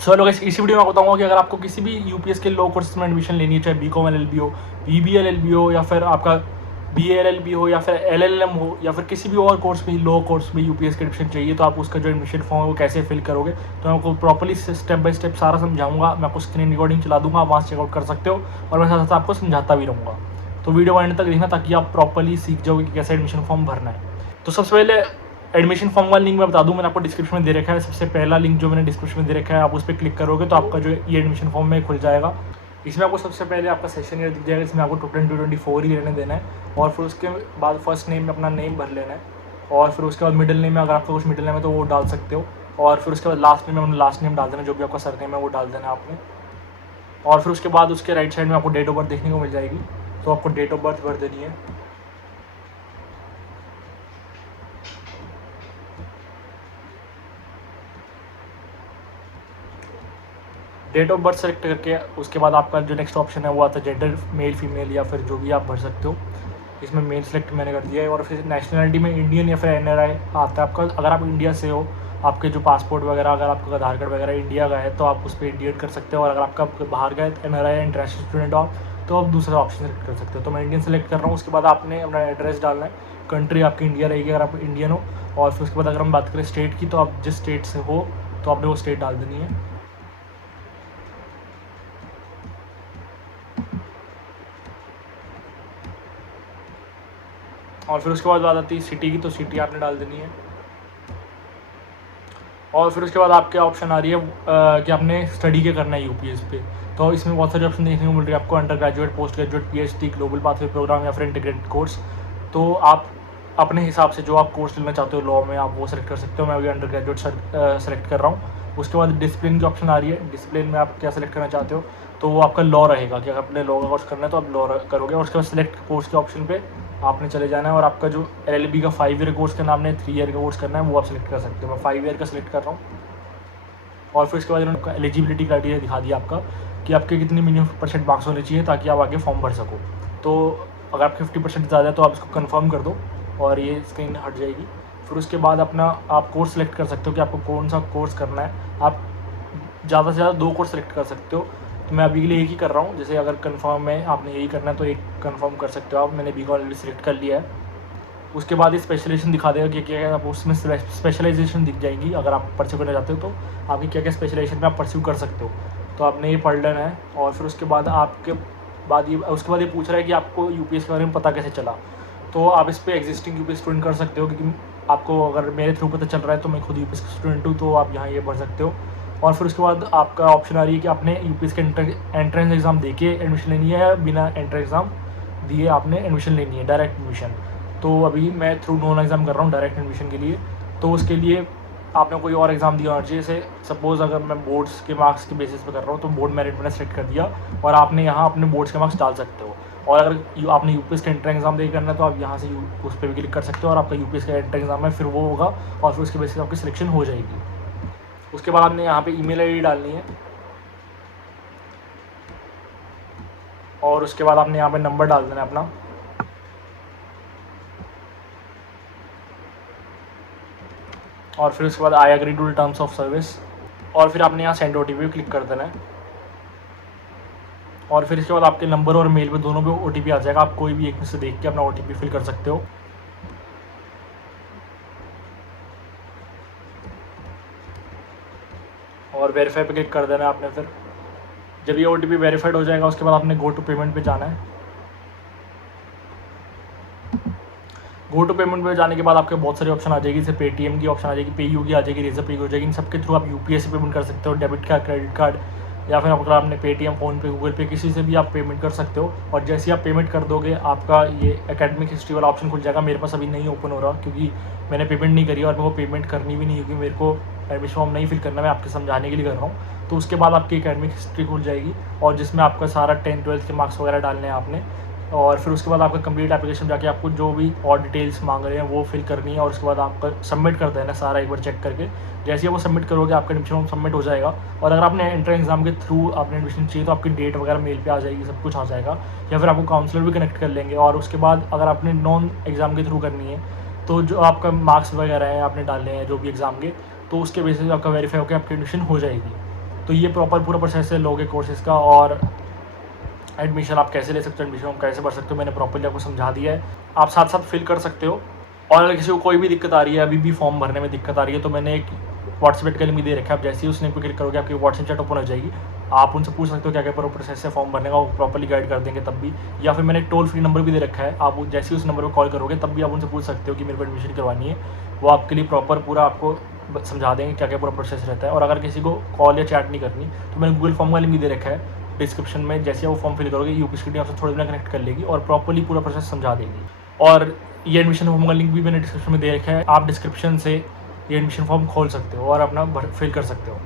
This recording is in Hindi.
सो लोग इस वीडियो में बताऊंगा कि अगर आपको किसी भी यूपीएस के लो कोर्सेज में एडमिशन लेनी है, चाहे बीकॉम एलएलबी हो, बीबीए एलएलबी हो, या फिर आपका बीए एलएलबी हो, या फिर एलएलएम हो, या फिर किसी भी और कोर्स में लो कोर्स में यूपीएस के एडमिशन चाहिए, तो आप उसका जो एडमिशन फॉर्म है वो कैसे फिल करोगे, तो मैं आपको प्रॉपर्ली स्टेप बाय स्टेप सारा समझाऊंगा। मैं आपको स्क्रीन रिकॉर्डिंग चला दूंगा, आप वहाँ से चेकआउट कर सकते हो, और मैं साथ साथ आपको समझाता भी रहूँगा। तो वीडियो एंड तक देखना ताकि आप प्रॉपर्ली सीख जाओगे कि कैसे एडमिशन फॉर्म भरना है। तो सबसे पहले एडमिशन फॉर्म वाला लिंक मैं बता दूं, मैंने आपको डिस्क्रिप्शन में दे रखा है। सबसे पहला लिंक जो मैंने डिस्क्रिप्शन में दे रखा है, आप उस पर क्लिक करोगे तो आपका जो ये एडमिशन फॉर्म में खुल जाएगा। इसमें आपको सबसे पहले आपका सेशन ईयर दिख जाएगा, इसमें आपको 2024 ही रहने देना है, और फिर उसके बाद फर्स्ट नेम में अपना नेम भर लेना है, और फिर उसके बाद मिडिल नेम में अगर आपका कुछ मिडिल नेम है तो वो डाल सकते हो, और फिर उसके बाद लास्ट नेम में अपना लास्ट नेम डाल देना, जो भी आपका सर नेम है वो डाल देना है आपने। और फिर उसके बाद उसके राइट साइड में आपको डेट ऑफ बर्थ देखने को मिल जाएगी, तो आपको डेट ऑफ बर्थ भर देनी है। डेट ऑफ बर्थ सेलेक्ट करके उसके बाद आपका जो नेक्स्ट ऑप्शन है वो आता है जेंडर, मेल फीमेल या फिर जो भी आप भर सकते हो। इसमें मेल सेलेक्ट मैंने कर दिया है, और फिर नेशनलिटी में इंडियन या फिर एनआरआई आता है आपका। अगर आप इंडिया से हो, आपके जो पासपोर्ट वगैरह, अगर आपका आधार कार्ड वगैरह इंडिया का है तो आप उस पर इंडियन कर सकते हो, और अगर आपका बाहर का एनआरआई इंटरनेशनल स्टूडेंट हो तो आप दूसरा ऑप्शन सेलेक्ट कर सकते हो। तो मैं इंडियन सेलेक्ट कर रहा हूँ। उसके बाद आपने अपना एड्रेस डालना है, कंट्री आपकी इंडिया रहेगी अगर आप इंडियन हो, और फिर उसके बाद अगर हम बात करें स्टेट की, तो आप जिस स्टेट से हो तो आपने वो स्टेट डाल देनी है। और फिर उसके बाद बात आती है सिटी की, तो सिटी आपने डाल देनी है। और फिर उसके बाद आपके ऑप्शन आ रही है कि आपने स्टडी क्या करना है यूपीएस पे। तो इसमें बहुत सारे ऑप्शन देखने को मिल रही है आपको, undergraduate, postgraduate, PhD, global pathway program या फिर इंटीग्रेटेड कोर्स। तो आप अपने हिसाब से जो आप कोर्स लेना चाहते हो लॉ में, आप वो सेलेक्ट कर सकते हो। मैं अभी अंडर ग्रेजुएट सेलेक्ट कर रहा हूँ। उसके बाद डिसिप्लिन की ऑप्शन आ रही है, डिसिप्लिन में आप क्या सेलेक्ट करना चाहते हो, तो वो आपका लॉ रहेगा कि अगर अपने लॉ का कोर्स करना है तो आप लॉ करोगे। और उसके बाद सेलेक्ट कोर्स के ऑप्शन पे आपने चले जाना है, और आपका जो एलएलबी का 5 ईयर कोर्स करना है, आपने 3 ईयर का कोर्स करना है, वो आप सेलेक्ट कर सकते हो। मैं 5 ईयर का सेलेक्ट कर रहा हूँ। और फिर उसके बाद इन्होंने आपका एलिजिबिलिटी क्राइटेरिया दिखा दिया आपका कि आपके कितनी मिनिमम % मार्क्स होने चाहिए ताकि आप आगे फॉर्म भर सको। तो अगर आप 50% ज़्यादा है तो आप इसको कंफर्म कर दो, और ये स्क्रीन हट जाएगी। फिर उसके बाद अपना आप कोर्स सेलेक्ट कर सकते हो कि आपको कौन सा कोर्स करना है। आप ज़्यादा से ज़्यादा 2 कोर्स सेलेक्ट कर सकते हो, तो मैं अभी के लिए एक ही कर रहा हूँ। जैसे अगर कंफर्म है आपने यही करना है तो एक कंफर्म कर सकते हो आप। मैंने बीकॉम ऑलरेडी सेलेक्ट कर लिया है। उसके बाद ये स्पेशलाइजेशन दिखा देगा कि क्या क्या आप उसमें स्पेशलाइजेशन दिख जाएंगी। अगर आप परस्यू करना चाहते हो तो आपकी क्या क्या स्पेशलाइजेशन में आप परस्यू कर सकते हो, तो आपने ये पढ़ लेना है। और फिर उसके बाद उसके बाद ये पूछ रहा है कि आपको यूपीएस के बारे में पता कैसे चला। तो आप इस पर एग्जिस्टिंग यूपीएस स्टूडेंट कर सकते हो, क्योंकि आपको अगर मेरे थ्रू पता चल रहा है तो मैं खुद यूपीएस का स्टूडेंट हूँ, तो आप यहाँ ये भर सकते हो। और फिर उसके बाद आपका ऑप्शन आ रही है कि आपने यूपीएस के एंट्रेंस एग्ज़ाम दे के एडमिशन लेनी है या बिना एंट्रेंस एग्ज़ाम दिए आपने एडमिशन लेनी है, डायरेक्ट एडमिशन। तो अभी मैं थ्रू नॉन एग्ज़ाम कर रहा हूँ डायरेक्ट एडमिशन के लिए। तो उसके लिए आपने कोई और एग्ज़ाम दिया होना चाहिए। जैसे सपोज़ अगर मैं बोर्ड्स के मार्क्स के बेसिस पे कर रहा हूँ तो बोर्ड मेरिट मैंने सेलेक्ट कर दिया, और आपने यहाँ अपने बोर्ड्स के मार्क्स डाल सकते हो। और अगर आपने यूपीएस का एंट्रेंस एग्ज़ाम दे करना है तो आप यहाँ से उस पर भी क्लिक कर सकते हो, और आपका यूपीएस का एंट्रेंस एग्ज़ाम है फिर वो होगा, और फिर उसके बेसिस आपकी सिलेक्शन हो जाएगी। उसके बाद आपने यहाँ पे ईमेल आईडी डालनी है, और उसके बाद आपने यहाँ पे नंबर डाल देना है अपना। और फिर उसके बाद I agree to terms of service, और फिर आपने यहाँ सेंड ओटीपी क्लिक कर देना है। और फिर इसके बाद आपके नंबर और मेल पे दोनों पे ओटीपी आ जाएगा। आप कोई भी एक में से देख के अपना ओटीपी फिल कर सकते हो। और वेरीफाई पे क्लिक कर देना है आपने। फिर जब ये ओटीपी वेरीफाइड हो जाएगा उसके बाद आपने गो टू पेमेंट पे जाना है। गो टू पेमेंट पे जाने के बाद आपके बहुत सारे ऑप्शन आ जाएगी, जैसे पेटीएम की ऑप्शन आ जाएगी, पेयू की आ जाएगी, रेजर पे हो जाएगी। इन सबके थ्रू आप यूपीआई से पेमेंट कर सकते हो, डेबिट कार्ड, क्रेडिट कार्ड, या फिर अगर आपने पेटीएम, फ़ोनपे, गूगल पे, किसी से भी आप पेमेंट कर सकते हो। और जैसे ही आप पेमेंट कर दोगे आपका ये एकेडमिक हिस्ट्री वाला ऑप्शन खुल जाएगा। मेरे पास अभी नहीं ओपन हो रहा क्योंकि मैंने पेमेंट नहीं करी और मेरे को पेमेंट करनी भी नहीं है, क्योंकि मेरे को एडमिशन फॉर्म नहीं फिल करना, मैं आपके समझाने के लिए कर रहा हूँ। तो उसके बाद आपकी एकेडमिक हिस्ट्री खुल जाएगी, और जिसमें आपका सारा 10th 12th के मार्क्स वगैरह डालने हैं आपने। और फिर उसके बाद आपका कंप्लीट एप्लीकेशन जाके आपको जो भी और डिटेल्स मांग रहे हैं वो फिल करनी है, और उसके बाद आपका सबमिट कर देना सारा एक बार चेक करके। जैसे ही वो सबमिट करोगे आपका एडमिशन फॉर्म सबमिट हो जाएगा। और अगर आपने एंट्रेंस एग्जाम के थ्रू आपने एडमिशन चाहिए तो आपकी डेट वगैरह मेल पे आ जाएगी, सब कुछ आ जाएगा, या फिर आपको काउंसलर भी कनेक्ट कर लेंगे। और उसके बाद अगर आपने नॉन एग्ज़ाम के थ्रू करनी है तो जो आपका मार्क्स वगैरह हैं आपने डालने हैं जो भी एग्ज़ाम के, तो उसके बेसिस पे आपका वेरीफाई होकर आपकी एडमिशन हो जाएगी। तो ये प्रॉपर पूरा प्रोसेस है लोगे कोर्सेज़ का, और एडमिशन आप कैसे ले सकते हो, एडमिशन कैसे भर सकते हो, मैंने प्रॉपर्ली आपको समझा दिया है। आप साथ साथ फिल कर सकते हो। और अगर किसी को कोई भी दिक्कत आ रही है, अभी भी फॉर्म भरने में दिक्कत आ रही है, तो मैंने एक व्हाट्सएप का लिंक भी दे रखा है। आप जैसे ही उस लिंक पर क्लिक करोगे आपकी व्हाट्सएप चैट ओपन हो जाएगी। आप उनसे पूछ सकते हो क्या क्या प्रोसेस है फॉर्म भरने का, वो प्रॉपर्ली गाइड कर देंगे तब भी। या फिर मैंने एक टोल फ्री नंबर भी दे रखा है, आप जैसे ही उस नंबर पर कॉल करोगे तब भी आप उनसे पूछ सकते हो कि मेरे को एडमिशन करवानी है। वो आपके लिए प्रॉपर पूरा आपको समझा देंगे क्या क्या पूरा प्रोसेस रहता है। और अगर किसी को कॉल या चैट नहीं करनी तो मैंने गूगल फॉर्म का लिंक भी दे रखा है डिस्क्रिप्शन में। जैसे वो फॉर्म फिल करोगे यूपीएससी टीम आपसे थोड़ी देर कनेक्ट कर लेगी और प्रॉपर्ली पूरा प्रोसेस समझा देगी। और ये एडमिशन फॉर्म का लिंक भी मैंने डिस्क्रिप्शन में दे रखा है, आप डिस्क्रिप्शन से ये एडमिशन फॉर्म खोल सकते हो और अपना फिल कर सकते हो।